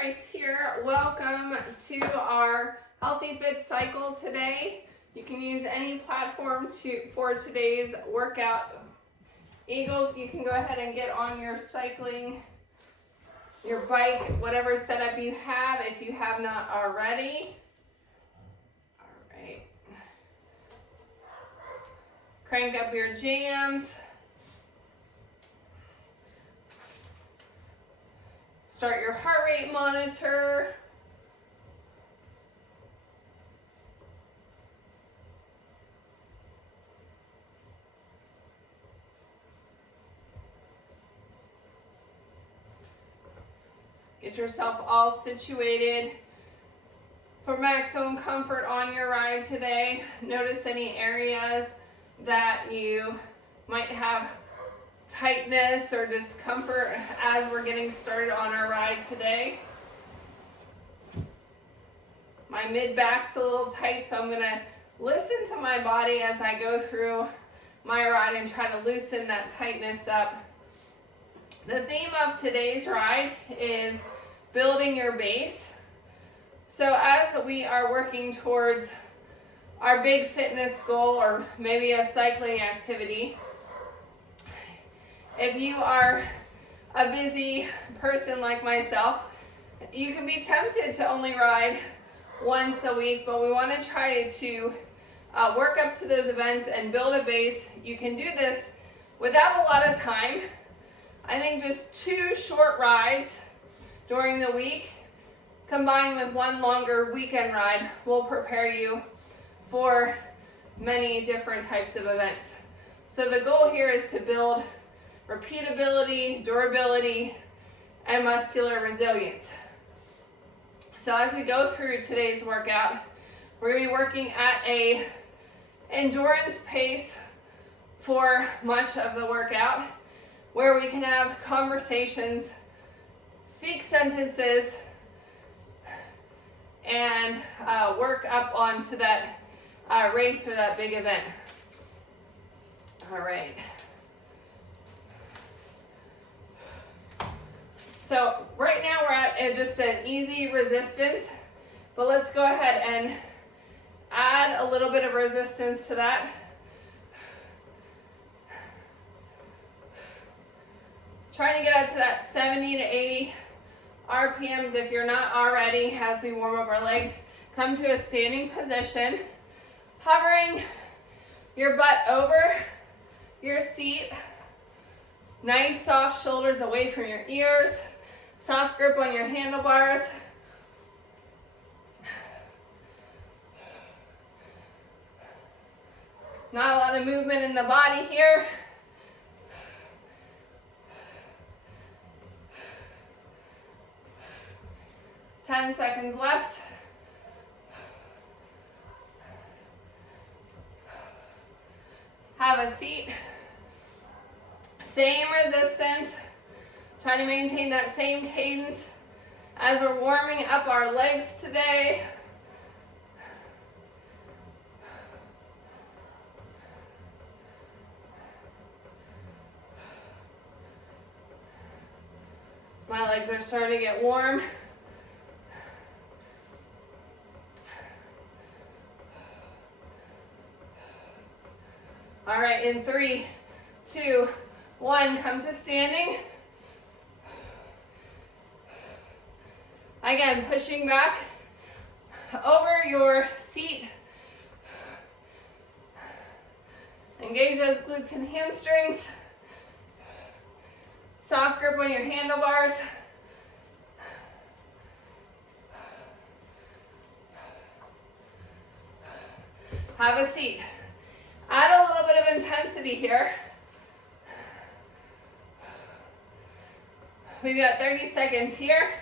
Price here. Welcome to our Healthy Fit cycle today. You can use any platform for today's workout. Eagles, you can go ahead and get on your cycling, your bike, whatever setup you have if you have not already. All right. Crank up your jams. Start your heart rate monitor. Get yourself all situated for maximum comfort on your ride today. Notice any areas that you might have tightness or discomfort as we're getting started on our ride today. My mid-back's a little tight, so I'm gonna listen to my body as I go through my ride and try to loosen that tightness up. The theme of today's ride is building your base. So as we are working towards our big fitness goal or maybe a cycling activity, if you are a busy person like myself, you can be tempted to only ride once a week, but we want to try to work up to those events and build a base. You can do this without a lot of time. I think just 2 short rides during the week combined with 1 longer weekend ride will prepare you for many different types of events. So the goal here is to build repeatability, durability, and muscular resilience. So as we go through today's workout, we're going to be working at an endurance pace for much of the workout, where we can have conversations, speak sentences, and work up onto that race or that big event. All right. So right now we're at just an easy resistance, but let's go ahead and add a little bit of resistance to that. Trying to get up to that 70 to 80 RPMs if you're not already as we warm up our legs. Come to a standing position, hovering your butt over your seat. Nice soft shoulders away from your ears. Soft grip on your handlebars. Not a lot of movement in the body here. Ten seconds left. Have a seat. Same resistance. Try to maintain that same cadence as we're warming up our legs today. My legs are starting to get warm. All right, in 3, 2, 1, come to standing. Again, pushing back over your seat. Engage those glutes and hamstrings. Soft grip on your handlebars. Have a seat. Add a little bit of intensity here. We've got 30 seconds here.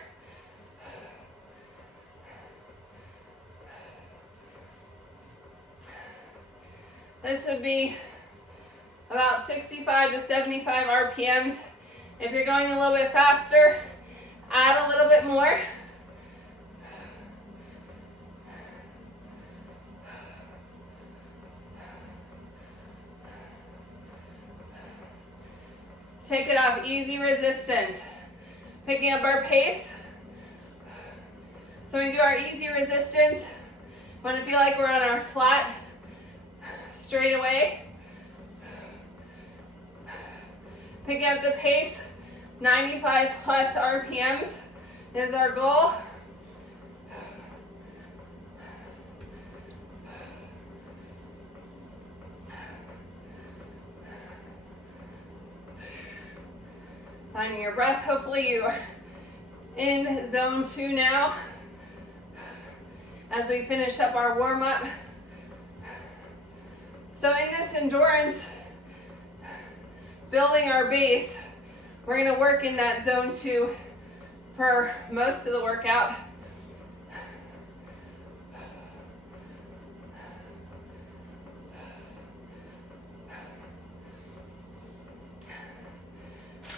This would be about 65 to 75 RPMs. If you're going a little bit faster, add a little bit more. Take it off, easy resistance. Picking up our pace. So we do our easy resistance. Want to feel like we're on our flat straight away. Pick up the pace. 95 plus RPMs is our goal. Finding your breath. Hopefully you are in zone 2 now as we finish up our warm-up. So in this endurance, building our base, we're going to work in that zone 2 for most of the workout.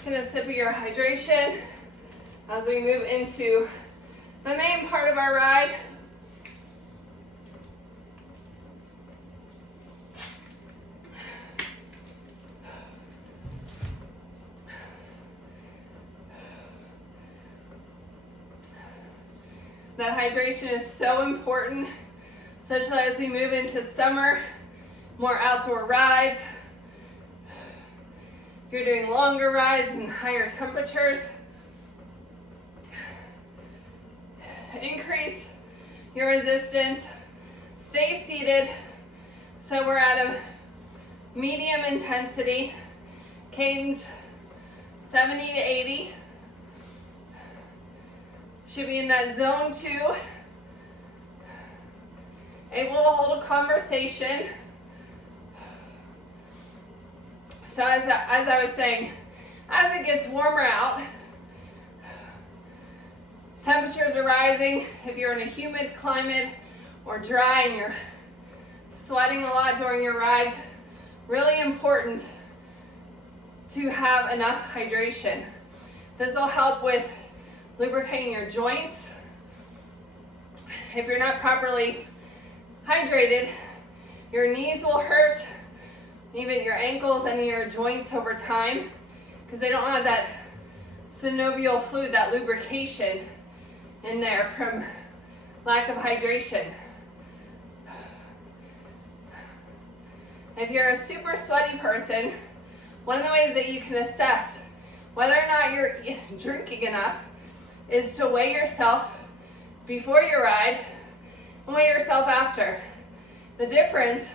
Get a sip of your hydration as we move into the main part of our ride. That hydration is so important, such that as we move into summer, more outdoor rides, if you're doing longer rides and higher temperatures, increase your resistance, stay seated, so we're at a medium intensity, cadence 70 to 80. Should be in that zone 2, able to hold a conversation. So as I was saying, as it gets warmer out, temperatures are rising. If you're in a humid climate or dry and you're sweating a lot during your rides, really important to have enough hydration. This will help with lubricating your joints. If you're not properly hydrated, your knees will hurt, even your ankles and your joints over time, because they don't have that synovial fluid, that lubrication in there from lack of hydration. If you're a super sweaty person, one of the ways that you can assess whether or not you're drinking enough is to weigh yourself before your ride and weigh yourself after. The difference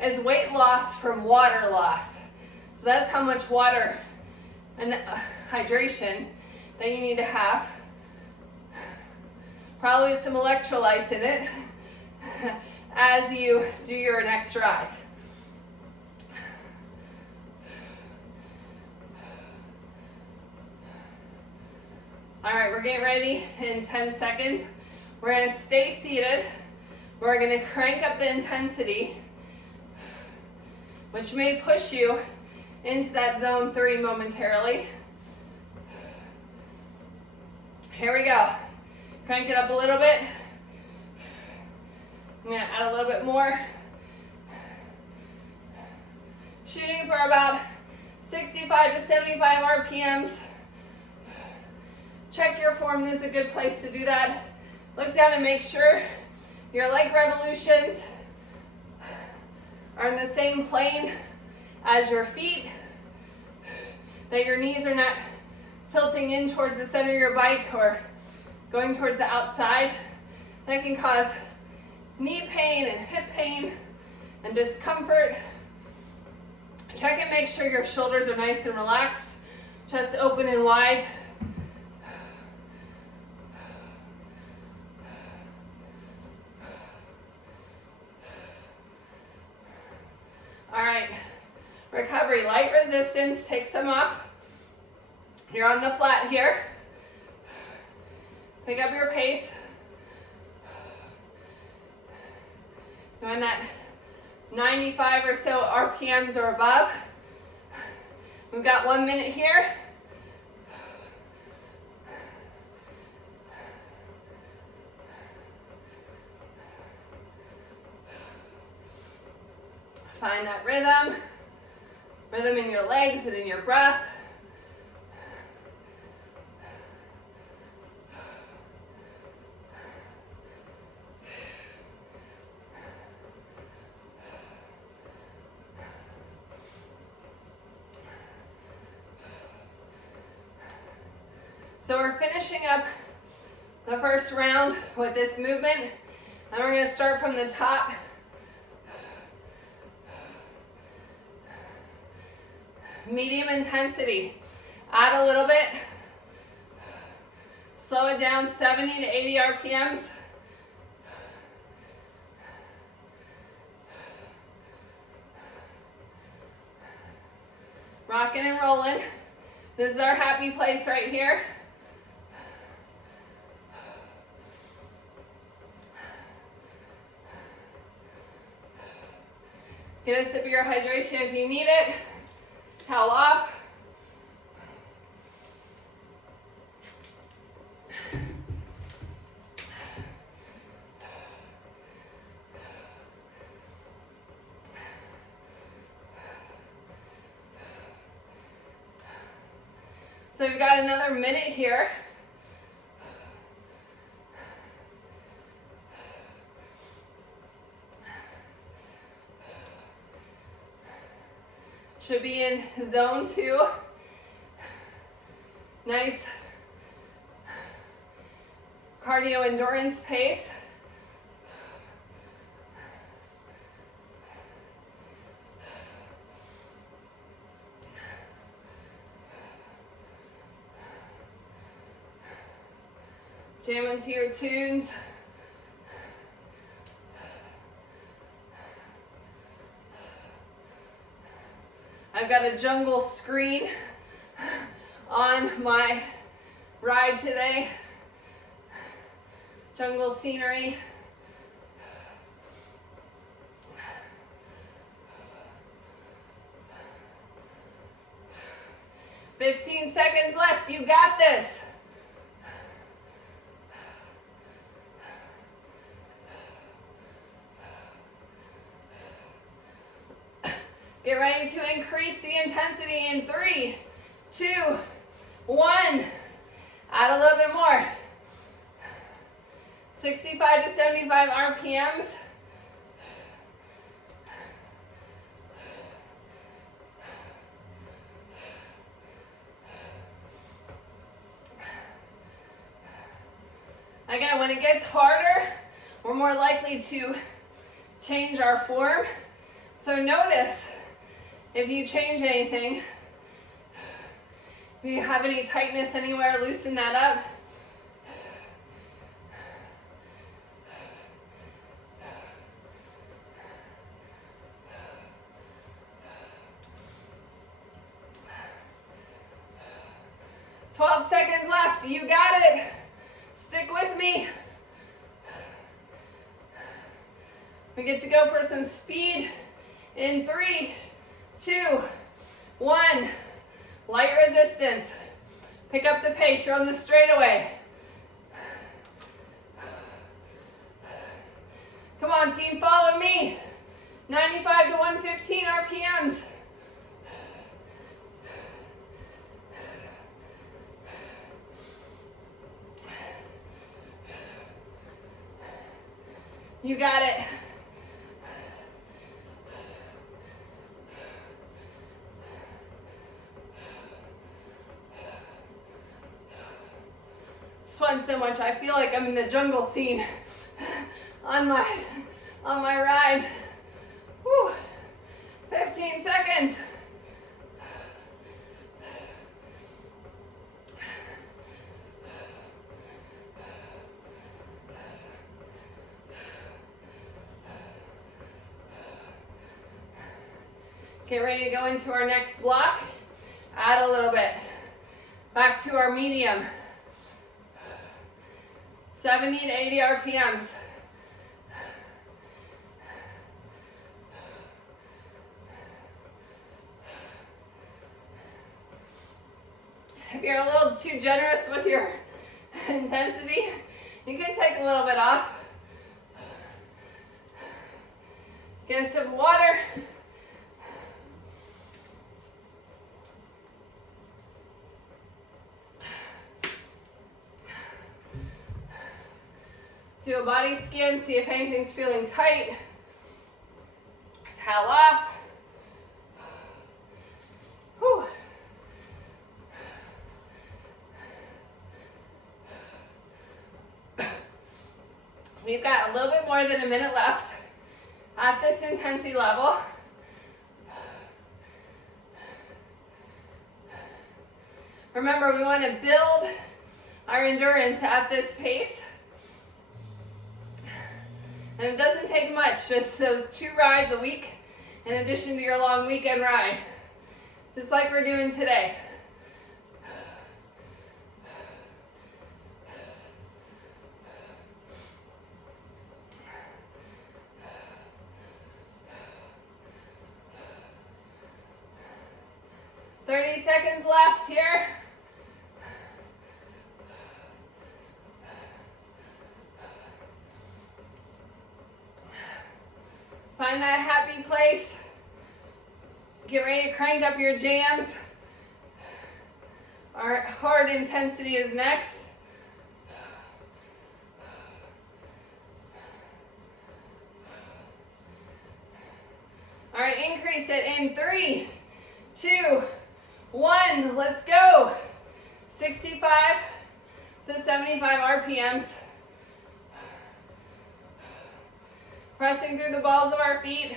is weight loss from water loss. So that's how much water and hydration that you need to have. Probably some electrolytes in it as you do your next ride. All right, we're getting ready in 10 seconds. We're gonna stay seated. We're gonna crank up the intensity, which may push you into that zone 3 momentarily. Here we go. Crank it up a little bit. I'm gonna add a little bit more. Shooting for about 65 to 75 RPMs. Check your form. This is a good place to do that. Look down and make sure your leg revolutions are in the same plane as your feet, that your knees are not tilting in towards the center of your bike or going towards the outside. That can cause knee pain and hip pain and discomfort. Check and make sure your shoulders are nice and relaxed, chest open and wide. All right, recovery, light resistance, take some off. You're on the flat here. Pick up your pace. Doing that 95 or so RPMs or above. We've got 1 minute here. Find that rhythm in your legs and in your breath. So we're finishing up the first round with this movement, and we're going to start from the top. Medium intensity. Add a little bit. Slow it down, 70 to 80 RPMs. Rocking and rolling. This is our happy place right here. Get a sip of your hydration if you need it. Towel off. So we've got another minute here. Should be in zone 2. Nice cardio endurance pace. Jam into your tunes. I've got a jungle screen on my ride today. Jungle scenery. "15 seconds left. You got this." Get ready to increase the intensity in 3, 2, 1. Add a little bit more. 65 to 75 RPMs. Again, when it gets harder, we're more likely to change our form. So notice if you change anything, if you have any tightness anywhere, loosen that up. "12 seconds left. You got it. Stick with me." We get to go for some speed in 3, 2, 1. Light resistance. Pick up the pace. You're on the straightaway. Come on, team, follow me. 95 to 115 RPMs. You got it. Sweating so much, I feel like I'm in the jungle scene on my ride. Whew. 15 seconds. Get ready to go into our next block. Add a little bit. Back to our medium. 70 to 80 RPMs. If you're a little too generous with your intensity, you can take a little bit off. Get a sip of water. Do a body scan, see if anything's feeling tight. Towel off. Whew. We've got a little bit more than a minute left at this intensity level. Remember, we want to build our endurance at this pace. And it doesn't take much, just those 2 rides a week in addition to your long weekend ride. Just like we're doing today. Seconds left here. Find that happy place. Get ready to crank up your jams. Our hard intensity is next. All right, increase it in 3, 2, 1, let's go. 65 to 75 RPMs. Pressing through the balls of our feet.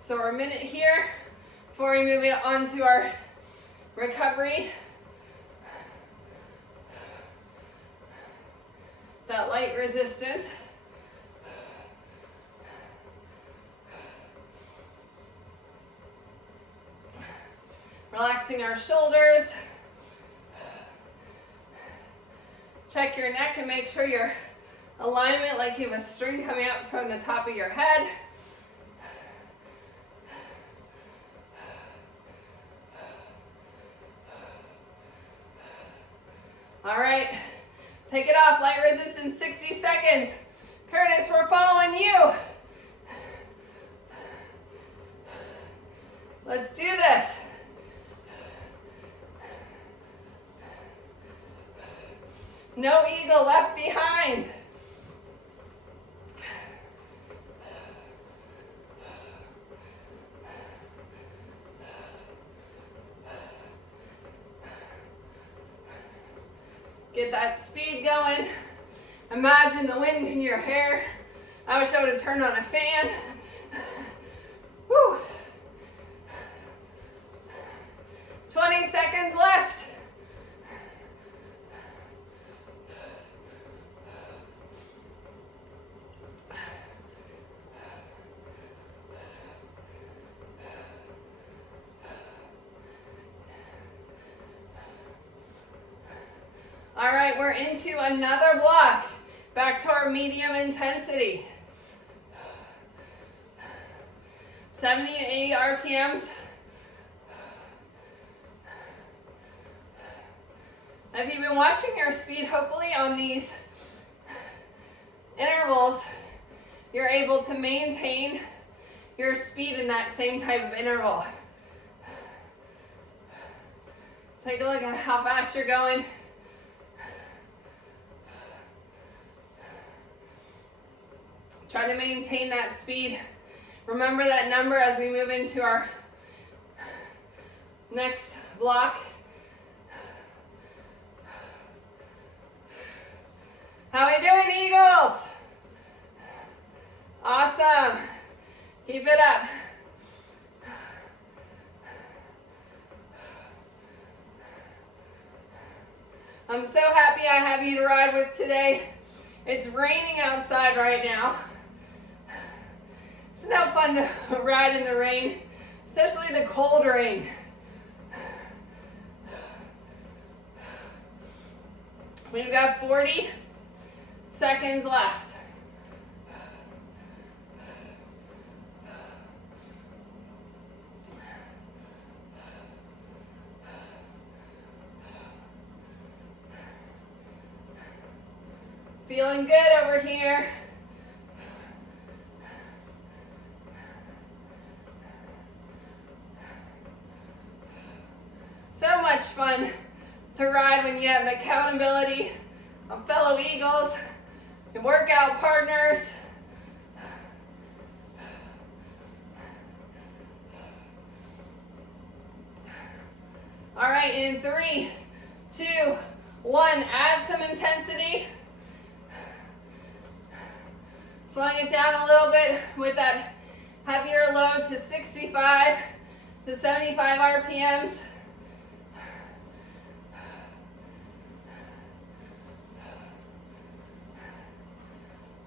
So we're a minute here before we move it on to our recovery. That light resistance. Relaxing our shoulders. Check your neck and make sure your alignment like you have a string coming up from the top of your head. All right. Take it off, light resistance, 60 seconds. Curtis, we're following you. Let's do this. No eagle left behind. Get that speed going. Imagine the wind in your hair. I wish I would have turned on a fan. Woo. 20 seconds left. All right, we're into another block. Back to our medium intensity. 70 to 80 RPMs. If you've been watching your speed, hopefully on these intervals, you're able to maintain your speed in that same type of interval. Take a look at how fast you're going. Try to maintain that speed. Remember that number as we move into our next block. How we doing, Eagles? Awesome. Keep it up. I'm so happy I have you to ride with today. It's raining outside right now. It's no fun to ride in the rain, especially the cold rain. We've got 40 seconds left. Feeling good over here. So much fun to ride when you have the accountability of fellow Eagles and workout partners. All right, in 3, 2, 1, add some intensity. Slowing it down a little bit with that heavier load to 65 to 75 RPMs.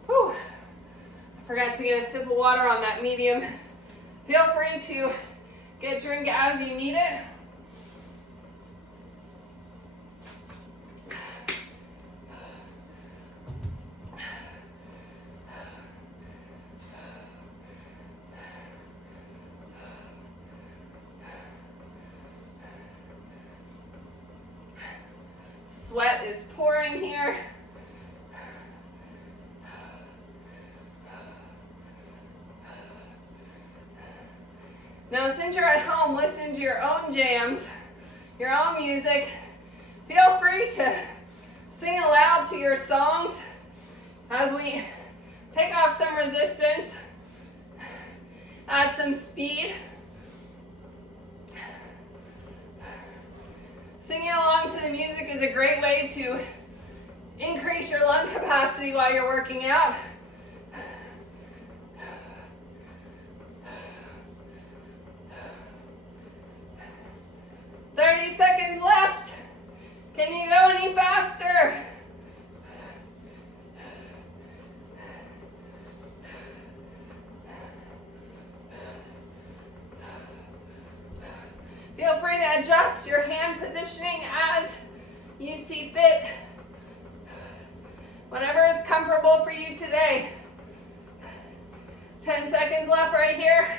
Whew. I forgot to get a sip of water on that medium. Feel free to get a drink as you need it. Sweat is pouring here. Now, since you're at home listening to your own jams, your own music, feel free to sing aloud to your songs as we take off some resistance, add some speed. Singing along to the music is a great way to increase your lung capacity while you're working out. Seconds left. Can you go any faster? Feel free to adjust your hand positioning as you see fit. Whatever is comfortable for you today. 10 seconds left right here.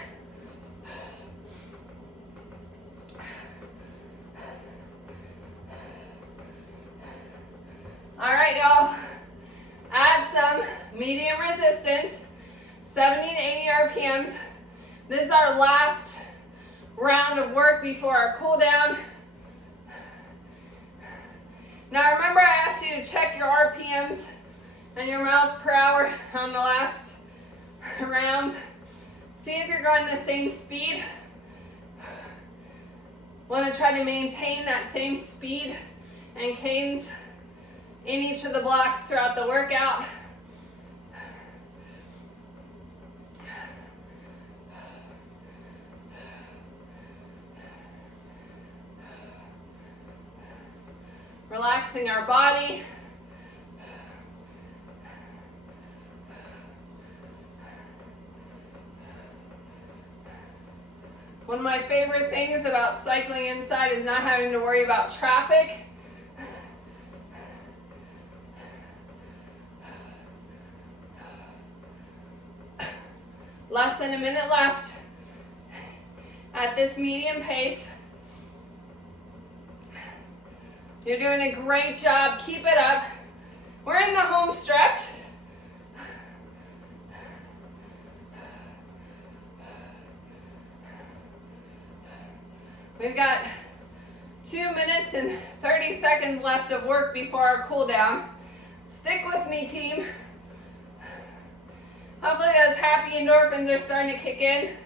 All right, y'all. Add some medium resistance, 70 to 80 RPMs. This is our last round of work before our cool down. Now remember, I asked you to check your RPMs and your miles per hour on the last round. See if you're going the same speed. Want to try to maintain that same speed and cadence in each of the blocks throughout the workout. Relaxing our body. One of my favorite things about cycling inside is not having to worry about traffic. Less than a minute left at this medium pace. You're doing a great job. Keep it up. We're in the home stretch. We've got 2 minutes and 30 seconds left of work before our cool down. Stick with me, team. Hopefully those happy endorphins are starting to kick in.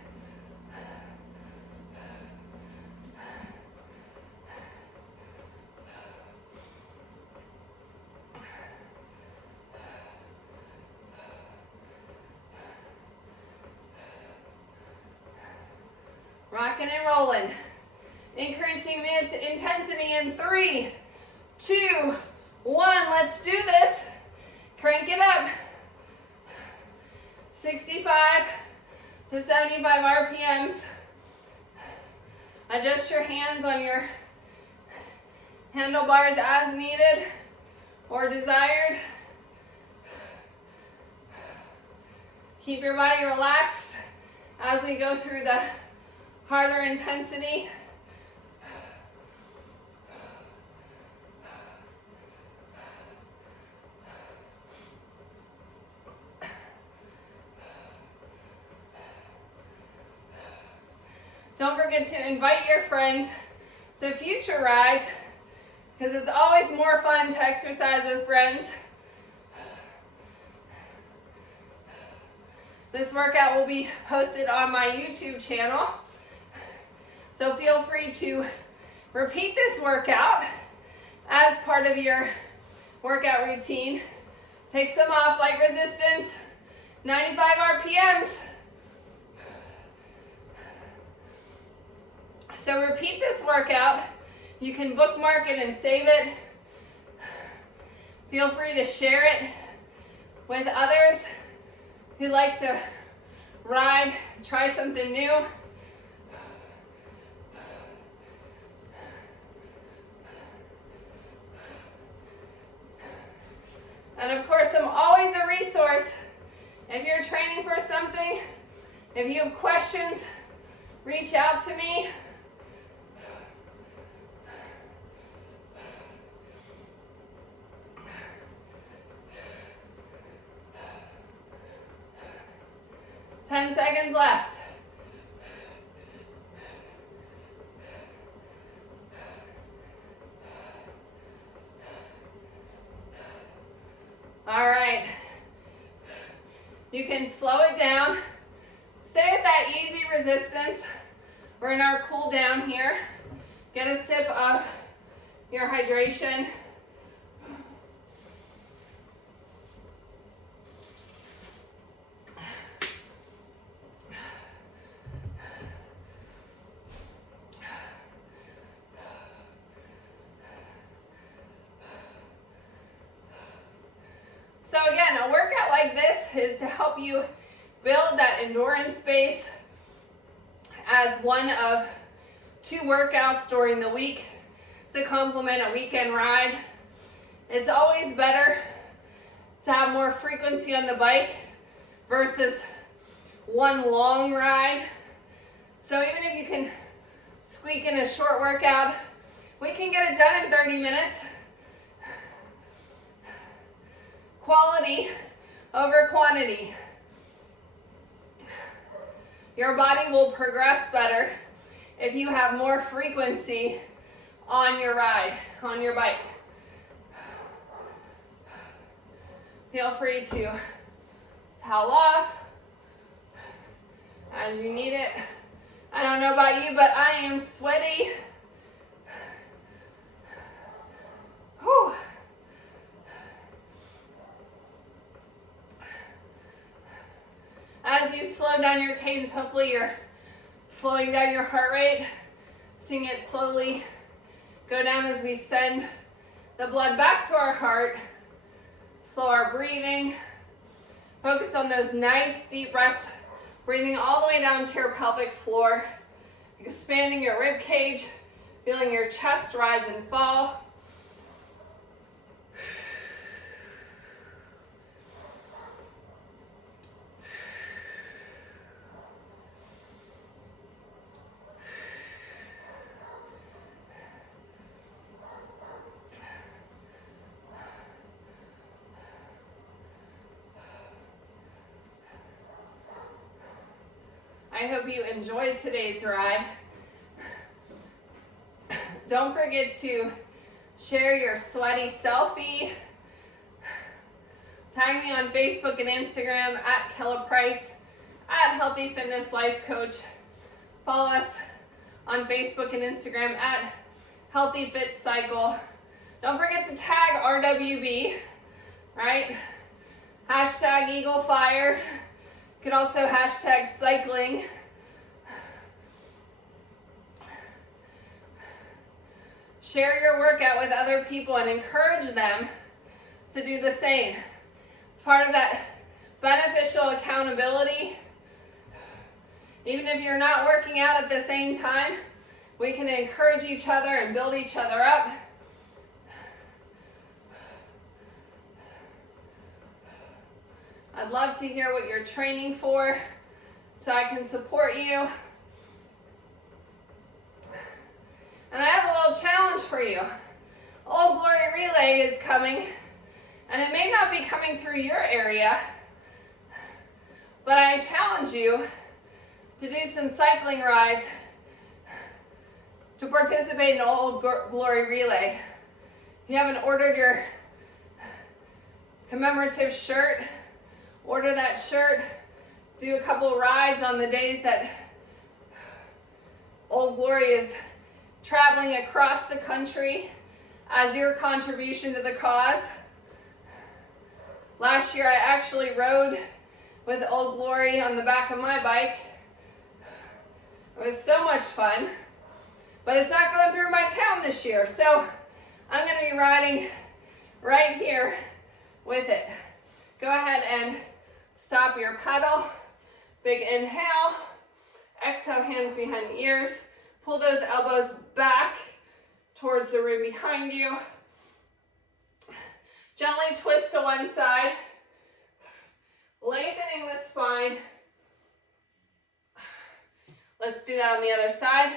Rocking and rolling. Increasing the intensity in 3, 2, 1. Let's do this. Crank it up. 65 to 75 RPMs. Adjust your hands on your handlebars as needed or desired. Keep your body relaxed as we go through the harder intensity. Don't forget to invite your friends to future rides, because it's always more fun to exercise with friends. This workout will be posted on my YouTube channel, so feel free to Repeat this workout as part of your workout routine. Take some off, light resistance, 95 RPMs. So repeat this workout. You can bookmark it and save it. Feel free to share it with others who like to ride, try something new. And of course, I'm always a resource. If you're training for something, if you have questions, reach out to me. Ten seconds left. All right. You can slow it down. Stay at that easy resistance. We're in our cool down here. Get a sip of your hydration. So again, a workout like this is to help you build that endurance base as one of 2 workouts during the week to complement a weekend ride. It's always better to have more frequency on the bike versus one long ride. So even if you can squeak in a short workout, we can get it done in 30 minutes. Quality over quantity. Your body will progress better if you have more frequency on your ride, on your bike. Feel free to towel off as you need it. I don't know about you, but I am sweaty. Whew. As you slow down your cadence, hopefully you're slowing down your heart rate, seeing it slowly go down as we send the blood back to our heart. Slow our breathing. Focus on those nice deep breaths, breathing all the way down to your pelvic floor, expanding your rib cage, feeling your chest rise and fall. I hope you enjoyed today's ride. Don't forget to share your sweaty selfie. Tag me on Facebook and Instagram at Kella Price, at Healthy Fitness Life Coach. Follow us on Facebook and Instagram at Healthy Fit Cycle. Don't forget to tag RWB, right? Hashtag Eagle Fire. You could also hashtag cycling. Share your workout with other people and encourage them to do the same. It's part of that beneficial accountability. Even if you're not working out at the same time, we can encourage each other and build each other up. I'd love to hear what you're training for so I can support you. And I have a little challenge for you. Old Glory Relay is coming, and it may not be coming through your area, but I challenge you to do some cycling rides to participate in Old Glory Relay. If you haven't ordered your commemorative shirt, order that shirt, do a couple rides on the days that Old Glory is traveling across the country as your contribution to the cause. Last year I actually rode with Old Glory on the back of my bike. It was so much fun, but it's not going through my town this year, so I'm going to be riding right here with it. Go ahead and stop your pedal. Big inhale. Exhale, hands behind the ears. Pull those elbows back towards the room behind you. Gently twist to one side. Lengthening the spine. Let's do that on the other side.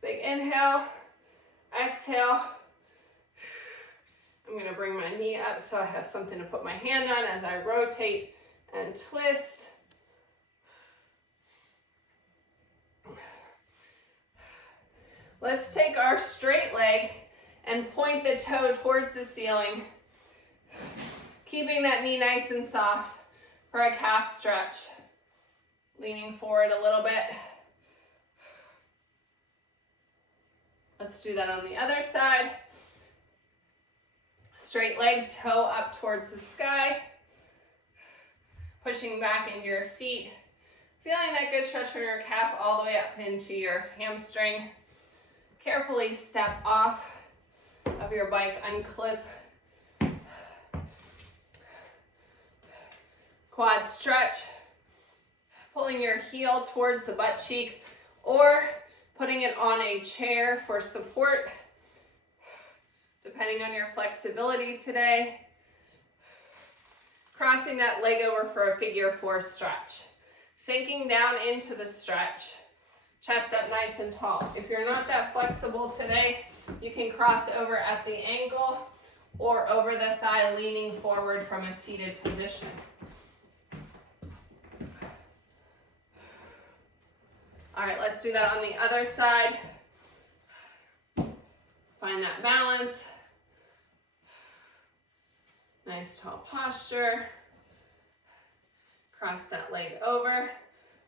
Big inhale. Exhale. I'm going to bring my knee up so I have something to put my hand on as I rotate and twist. Let's take our straight leg and point the toe towards the ceiling, keeping that knee nice and soft for a calf stretch. Leaning forward a little bit. Let's do that on the other side. Straight leg, toe up towards the sky. Pushing back into your seat. Feeling that good stretch from your calf all the way up into your hamstring. Carefully step off of your bike, unclip. Quad stretch. Pulling your heel towards the butt cheek or putting it on a chair for support, depending on your flexibility today. Crossing that leg over for a figure 4 stretch. Sinking down into the stretch. Chest up nice and tall. If you're not that flexible today, you can cross over at the ankle or over the thigh, leaning forward from a seated position. All right, let's do that on the other side. Find that balance. Nice tall posture. Cross that leg over.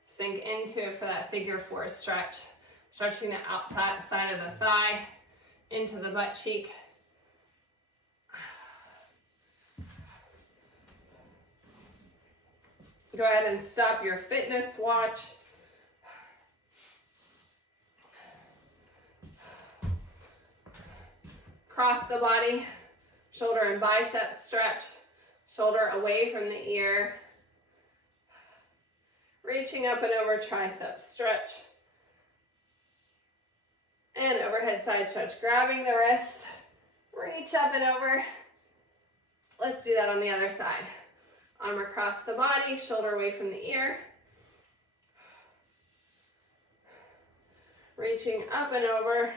Sink into it for that figure 4 stretch. Stretching the outside of the thigh into the butt cheek. Go ahead and stop your fitness watch. Cross the body, shoulder and bicep stretch, shoulder away from the ear. Reaching up and over, tricep stretch. And overhead side stretch, grabbing the wrist, reach up and over. Let's do that on the other side. Arm across the body, shoulder away from the ear. Reaching up and over.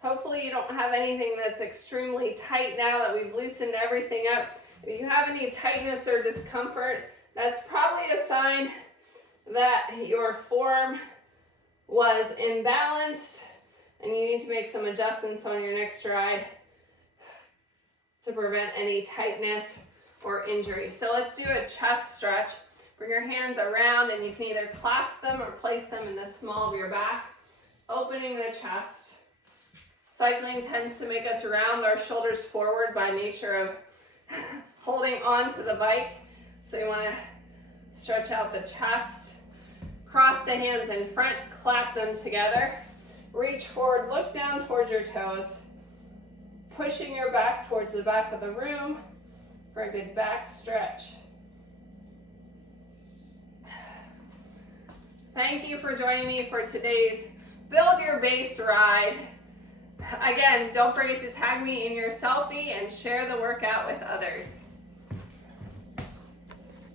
Hopefully you don't have anything that's extremely tight now that we've loosened everything up. If you have any tightness or discomfort, that's probably a sign that your form was imbalanced and you need to make some adjustments on your next ride to prevent any tightness or injury. So let's do a chest stretch. Bring your hands around and you can either clasp them or place them in the small of your back, opening the chest. Cycling tends to make us round our shoulders forward by nature of holding on to the bike. So you want to stretch out the chest. Cross the hands in front, clap them together. Reach forward, look down towards your toes. Pushing your back towards the back of the room for a good back stretch. Thank you for joining me for today's Build Your Base ride. Again, don't forget to tag me in your selfie and share the workout with others.